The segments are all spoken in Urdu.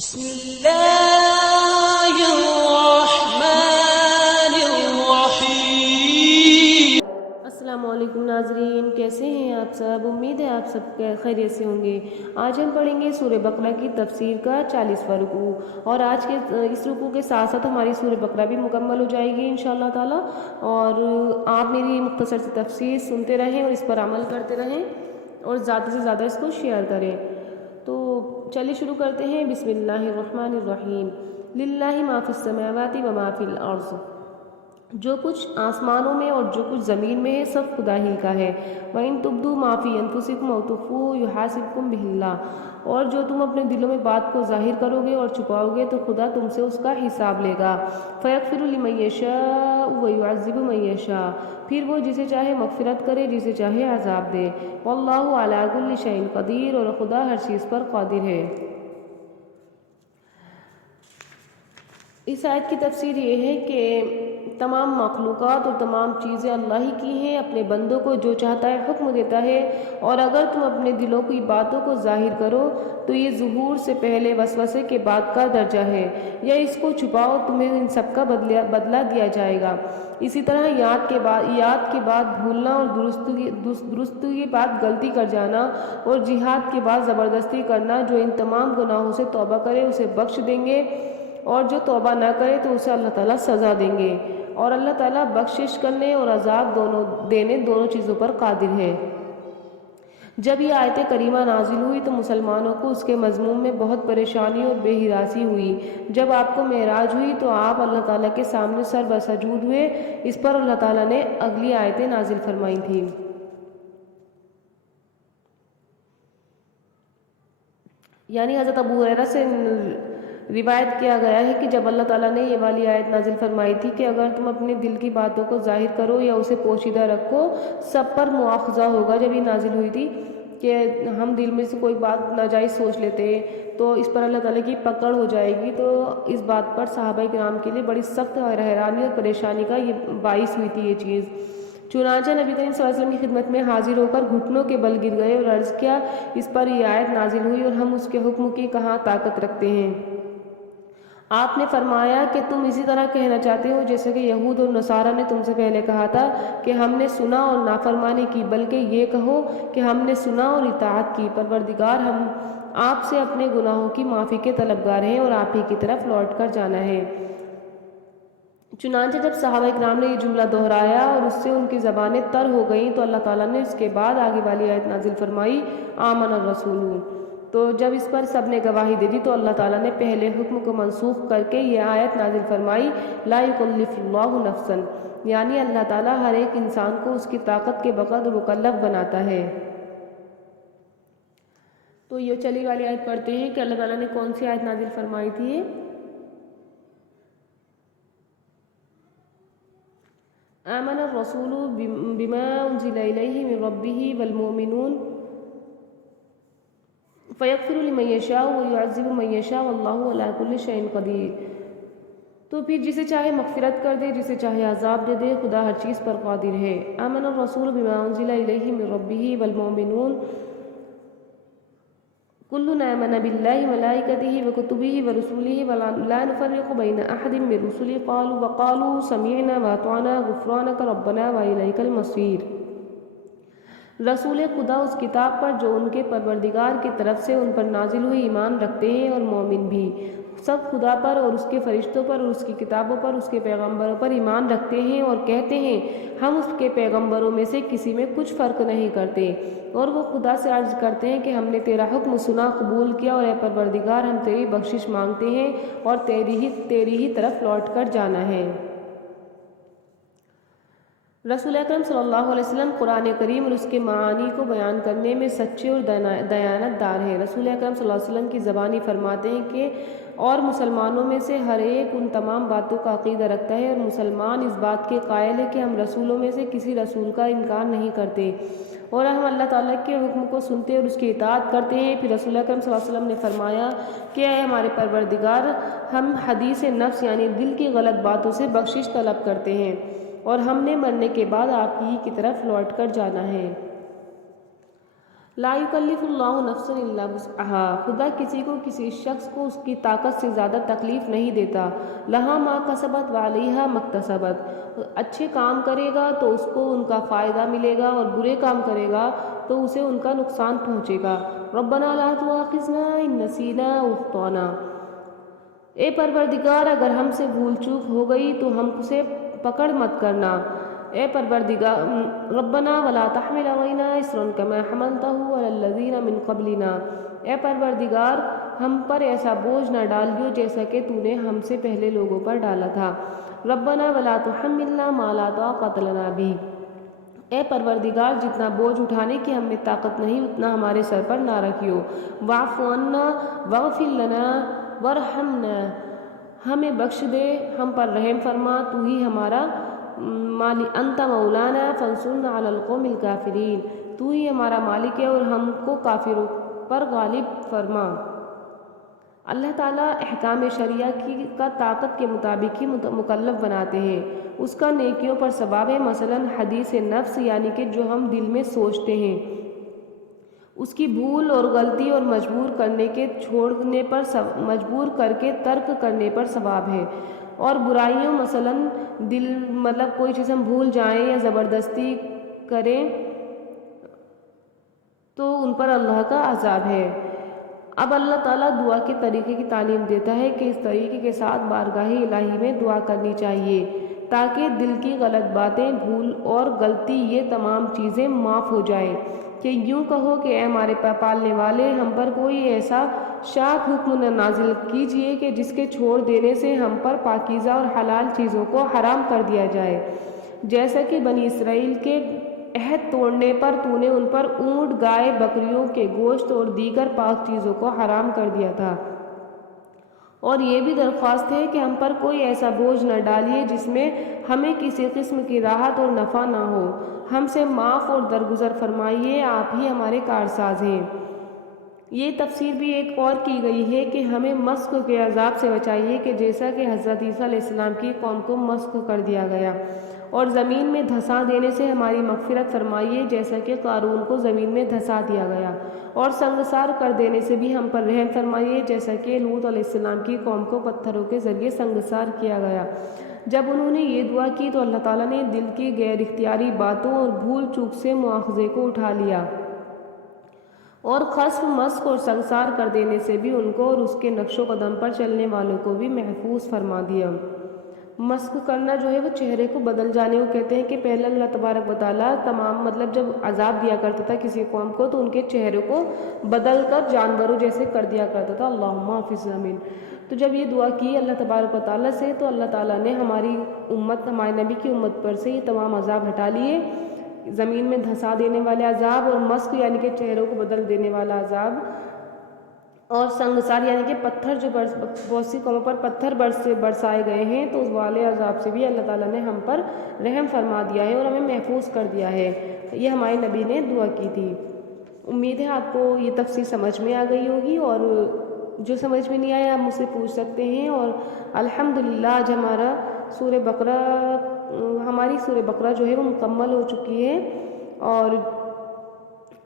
بسم اللہ الرحمن الرحیم۔ السلام علیکم ناظرین، کیسے ہیں آپ سب؟ امید ہے آپ سب خیریت سے ہوں گے۔ آج ہم پڑھیں گے سورہ بقرہ کی تفسیر کا 40واں رکوع، اور آج کے اس رکوع کے ساتھ ساتھ ہماری سورہ بقرہ بھی مکمل ہو جائے گی انشاءاللہ تعالی۔ اور آپ میری مختصر سی تفسیر سنتے رہیں اور اس پر عمل کرتے رہیں اور زیادہ سے زیادہ اس کو شیئر کریں۔ تو چلیے شروع کرتے ہیں۔ بسم اللہ الرحمن الرحیم۔ للہ ما فی السماوات و ما فی الارض، جو کچھ آسمانوں میں اور جو کچھ زمین میں ہے سب خدا ہی کا ہے۔ وَإِن تُبْدُوا مَا فِي أَنفُسِكُمْ أَوْ تُخْفُوهُ يُحَاسِبْكُم بِهِ اللَّهُ، اور جو تم اپنے دلوں میں بات کو ظاہر کرو گے اور چھپاؤ گے تو خدا تم سے اس کا حساب لے گا۔ فَيَغْفِرُ لِمَن يَشَاءُ وَيُعَذِّبُ مَن يَشَاءُ، پھر وہ جسے چاہے مغفرت کرے، جسے چاہے عذاب دے۔ وَاللَّهُ عَلَىٰ كُلِّ شَيْءٍ قَدِيرٌ، اور خدا ہر چیز پر قادر ہے۔ اس آیت کی تفسیر یہ ہے کہ تمام مخلوقات اور تمام چیزیں اللہ ہی کی ہیں، اپنے بندوں کو جو چاہتا ہے حکم دیتا ہے، اور اگر تم اپنے دلوں کی باتوں کو ظاہر کرو تو یہ ظہور سے پہلے وسوسے کے بعد کا درجہ ہے، یا اس کو چھپاؤ تمہیں ان سب کا بدلہ دیا جائے گا۔ اسی طرح یاد کے بعد بھولنا، اور درستی کے بعد غلطی کر جانا، اور جہاد کے بعد زبردستی کرنا، جو ان تمام گناہوں سے توبہ کرے اسے بخش دیں گے، اور جو توبہ نہ کرے تو اسے اللہ تعالیٰ سزا دیں گے، اور اللہ تعالیٰ بخشش کرنے اور عذاب دینے دونوں چیزوں پر قادر ہے۔ جب یہ آیت کریمہ نازل ہوئی تو مسلمانوں کو اس کے مضمون میں بہت پریشانی اور بے ہراسی ہوئی۔ جب آپ کو معراج ہوئی تو آپ اللہ تعالیٰ کے سامنے سر بسجود ہوئے۔ اس پر اللہ تعالیٰ نے اگلی آیتیں نازل فرمائی تھیں۔ یعنی حضرت ابو ہریرہ سے روایت کیا گیا ہے کہ جب اللہ تعالیٰ نے یہ والی آیت نازل فرمائی تھی کہ اگر تم اپنے دل کی باتوں کو ظاہر کرو یا اسے پوشیدہ رکھو سب پر مواخذہ ہوگا، جب یہ نازل ہوئی تھی کہ ہم دل میں سے کوئی بات ناجائز سوچ لیتے تو اس پر اللہ تعالیٰ کی پکڑ ہو جائے گی، تو اس بات پر صحابہ کرام کے لیے بڑی سخت حیرانی اور پریشانی کا یہ باعث ہوئی تھی یہ چیز۔ چنانچہ نبی کریم صلی اللہ علیہ وسلم کی خدمت میں حاضر ہو کر گھٹنوں کے بل گر گئے اور عرض کیا، اس پر یہ آیت نازل ہوئی اور ہم اس کے حکم کی کہاں طاقت رکھتے ہیں۔ آپ نے فرمایا کہ تم اسی طرح کہنا چاہتے ہو جیسے کہ یہود اور نصارہ نے تم سے پہلے کہا تھا کہ ہم نے سنا اور نافرمانی کی، بلکہ یہ کہو کہ ہم نے سنا اور اطاعت کی۔ پروردگار ہم آپ سے اپنے گناہوں کی معافی کے طلبگار ہیں اور آپ ہی کی طرف لوٹ کر جانا ہے۔ چنانچہ جب صحابہ اکرام نے یہ جملہ دہرایا اور اس سے ان کی زبانیں تر ہو گئیں تو اللہ تعالیٰ نے اس کے بعد آگے والی آیت نازل فرمائی، آمن الرسول۔ تو جب اس پر سب نے گواہی دے دی تو اللہ تعالیٰ نے پہلے حکم کو منسوخ کر کے یہ آیت نازل فرمائی، لا یکلف اللہ نفسا، یعنی اللہ تعالیٰ ہر ایک انسان کو اس کی طاقت کے بقدر مکلف بناتا ہے۔ تو یہ چلی والی آیت پڑھتے ہیں کہ اللہ تعالیٰ نے کون سی آیت نازل فرمائی تھی۔ آمن الرسول بما انزل الیہ من ربہ والمؤمنون فَيَغْفِرُ لِمَن يَشَاءُ وَيُعَذِّبُ مَن يَشَاءُ وَاللَّهُ عَلَىٰ كُلِّ شَيْءٍ قَدِيرٌ، تو پھر جسے چاہے مغفرت کر دے، جسے چاہے عذاب دے دے، خدا ہر چیز پر قادر ہے۔ آمن الرسول بما انزل الیہ من ربہ والمؤمنون كل آمن باللہ وملائکتہ وکتبہ ورسلہ لا نفرق بین احد من رسلہ وقالوا سمعنا واطعنا غفرانک ربنا وإلیک المصیر۔ رسول خدا اس کتاب پر جو ان کے پروردگار کی طرف سے ان پر نازل ہوئی ایمان رکھتے ہیں، اور مومن بھی سب خدا پر اور اس کے فرشتوں پر اور اس کی کتابوں پر اس کے پیغمبروں پر ایمان رکھتے ہیں اور کہتے ہیں ہم اس کے پیغمبروں میں سے کسی میں کچھ فرق نہیں کرتے، اور وہ خدا سے عرض کرتے ہیں کہ ہم نے تیرا حکم سنا قبول کیا، اور اے پروردگار ہم تیری بخشش مانگتے ہیں اور تیری ہی طرف لوٹ کر جانا ہے۔ رسول اکرم صلی اللہ علیہ وسلم قرآن کریم اور اس کے معانی کو بیان کرنے میں سچے اور دیانت دار ہیں۔ رسول اکرم صلی اللہ علیہ وسلم کی زبانی فرماتے ہیں کہ اور مسلمانوں میں سے ہر ایک ان تمام باتوں کا عقیدہ رکھتا ہے، اور مسلمان اس بات کے قائل ہے کہ ہم رسولوں میں سے کسی رسول کا انکار نہیں کرتے، اور ہم اللہ تعالیٰ کے حکم کو سنتے اور اس کی اطاعت کرتے ہیں۔ پھر رسول اکرم صلی اللہ علیہ وسلم نے فرمایا کہ اے ہمارے پروردگار، ہم حدیث نفس یعنی دل کی غلط باتوں سے بخشش طلب کرتے ہیں، اور ہم نے مرنے کے بعد آپ ہی کی طرف لوٹ کر جانا ہے۔ لا یکلف اللہ نفسا الا وسعها، خدا کسی کو کسی شخص کو اس کی طاقت سے زیادہ تکلیف نہیں دیتا. لہا ما کسبت وعلیہا ما اکتسبت، اچھے کام کرے گا تو اس کو ان کا فائدہ ملے گا اور برے کام کرے گا تو اسے ان کا نقصان پہنچے گا. ربنا لا تؤاخذنا ان نسینا او اخطانا، اے پروردگار اگر ہم سے بھول چوک ہو گئی تو ہم سے پکڑ مت کرنا. اے پروردگار ربنا ولا تحمل علینا اصرا کما حملته علی الذین من قبلنا، اے پروردگار ہم پر ایسا بوجھ نہ ڈالیو جیسا کہ تو نے ہم سے پہلے لوگوں پر ڈالا تھا. ربنا ولا تحملنا ما لا طاقت لنا به، اے پروردگار جتنا بوجھ اٹھانے کی ہم میں طاقت نہیں اتنا ہمارے سر پر نہ رکھیو. واعف عنا واغفر لنا وارحمنا، ہمیں بخش دے، ہم پر رحم فرما، تو ہی ہمارا انت مولانا فانصرنا علی القوم الکافرین، تو ہی ہمارا مالک ہے اور ہم کو کافروں پر غالب فرما. اللہ تعالیٰ احکام شرعیہ کا طاقت کے مطابق ہی مکلف بناتے ہیں. اس کا نیکیوں پر ثواب ہے، مثلا حدیث نفس یعنی کہ جو ہم دل میں سوچتے ہیں اس کی بھول اور غلطی اور مجبور کرنے کے چھوڑنے پر مجبور کر کے ترک کرنے پر ثواب ہے. اور برائیوں مثلا دل کوئی چیز ہم بھول جائیں یا زبردستی کریں تو ان پر اللہ کا عذاب ہے. اب اللہ تعالیٰ دعا کے طریقے کی تعلیم دیتا ہے کہ اس طریقے کے ساتھ بارگاہ الہی میں دعا کرنی چاہیے تاکہ دل کی غلط باتیں، بھول اور غلطی یہ تمام چیزیں معاف ہو جائیں. کہ یوں کہو کہ اے ہمارے پالنے والے، ہم پر کوئی ایسا شاک حکم نازل کیجیے کہ جس کے چھوڑ دینے سے ہم پر پاکیزہ اور حلال چیزوں کو حرام کر دیا جائے، جیسا کہ بنی اسرائیل کے عہد توڑنے پر تو نے ان پر اونٹ، گائے، بکریوں کے گوشت اور دیگر پاک چیزوں کو حرام کر دیا تھا. اور یہ بھی درخواست ہے کہ ہم پر کوئی ایسا بوجھ نہ ڈالیے جس میں ہمیں کسی قسم کی راحت اور نفع نہ ہو. ہم سے معاف اور درگزر فرمائیے، آپ ہی ہمارے کارساز ہیں. یہ تفسیر بھی ایک اور کی گئی ہے کہ ہمیں مسخ کے عذاب سے بچائیے کہ جیسا کہ حضرت عیسیٰ علیہ السلام کی قوم کو مسخ کر دیا گیا، اور زمین میں دھسا دینے سے ہماری مغفرت فرمائیے جیسا کہ قارون کو زمین میں دھسا دیا گیا، اور سنگسار کر دینے سے بھی ہم پر رحم فرمائیے جیسا کہ لوط علیہ السلام کی قوم کو پتھروں کے ذریعے سنگسار کیا گیا. جب انہوں نے یہ دعا کی تو اللہ تعالیٰ نے دل کی غیر اختیاری باتوں اور بھول چوک سے مواخذے کو اٹھا لیا، اور خسف، مسخ اور سنگسار کر دینے سے بھی ان کو اور اس کے نقش و قدم پر چلنے والوں کو بھی محفوظ فرما دیا. مسخ کرنا جو ہے وہ چہرے کو بدل جانے کو کہتے ہیں کہ پہلے اللہ تبارک و تعالیٰ تمام جب عذاب دیا کرتا تھا کسی قوم کو تو ان کے چہرے کو بدل کر جانوروں جیسے کر دیا کرتا تھا. اللہم حافظنا من. تو جب یہ دعا کی اللہ تبارک و تعالیٰ سے تو اللہ تعالیٰ نے ہماری امت، ہمارے نبی کی امت پر سے یہ تمام عذاب ہٹا لیے، زمین میں دھسا دینے والے عذاب، اور مسخ یعنی کہ چہروں کو بدل دینے والا عذاب، اور سنگسار یعنی کہ پتھر جو بہت سی قوموں پر پتھر برسائے گئے ہیں تو اس والے عذاب سے بھی اللہ تعالیٰ نے ہم پر رحم فرما دیا ہے اور ہمیں محفوظ کر دیا ہے. یہ ہمارے نبی نے دعا کی تھی. امید ہے آپ کو یہ تفسیر سمجھ میں آ گئی ہوگی، اور جو سمجھ میں نہیں آیا آپ مجھ سے پوچھ سکتے ہیں. اور الحمدللہ آج ہماری سورہ بقرہ جو ہے وہ مکمل ہو چکی ہے، اور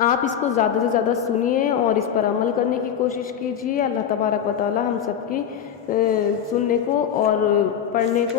آپ اس کو زیادہ سے زیادہ سنیے اور اس پر عمل کرنے کی کوشش کیجیے. اللہ تبارک و تعالی ہم سب کی سننے کو اور پڑھنے کو